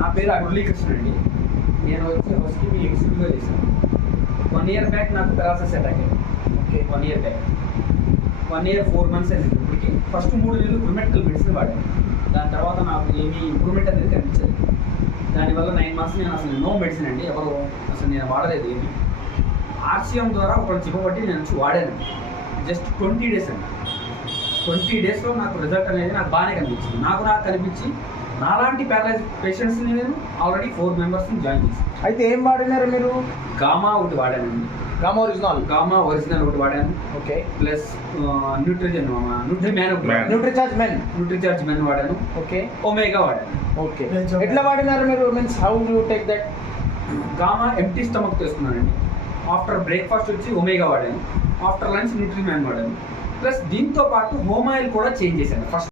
నా పేరు మురళీకృష్ణ అండి. నేను వచ్చి హౌస్కీపీ ఎగ్జిక్యూటివ్గా చేశాను. 1 year బ్యాక్ నాకు పెరాలసిస్ అటాక్ అయింది. Okay, 1 year back. 1 year 4 months అయింది. ఇప్పటికి ఫస్ట్ 3 నెలలు ప్రిమెడికల్ మెడిసిన్ వాడాను. దాని తర్వాత నాకు ఏమీ ఇంప్రూవ్మెంట్ అనేది కనిపించలేదు. దానివల్ల 9 months నేను అసలు నో మెడిసిన్ అండి, ఎవరు అసలు నేను వాడలేదు ఏమి. ఆర్సీఎం ద్వారా ఒకళ్ళు చెప్పబట్టి నేను వచ్చి వాడాను. జస్ట్ 20 days అండి. 20 daysలో నాకు రిజల్ట్ అనేది నాకు బాగానే కనిపించింది. నాకు కనిపించి నాలాంటి ప్యారలైజ్ పేషెంట్స్ని నేను ఆల్రెడీ 4 members జాయిన్ చేశాను. అయితే ఏం వాడినారు మీరు? గామా ఒకటి వాడానండి. గామా ఒరిజినల్ ఒకటి వాడాను. ఓకే. ప్లస్ న్యూట్రిచార్జ్ మెన్ వాడాను. ఓకే. ఒమేగా వాడాను. ఓకే. ఎట్లా వాడినారు మీరు? Means how you take that? Gamma empty stomach తీసుకున్నానండి. ఆఫ్టర్ బ్రేక్ఫాస్ట్ వచ్చి ఒమేగా వాడాను. ఆఫ్టర్ లంచ్ న్యూట్రిమ్యాన్ వాడాను. ప్లస్ దీంతో పాటు హోమ్ ఆయిల్ కూడా చేంజ్ చేశాను. ఫస్ట్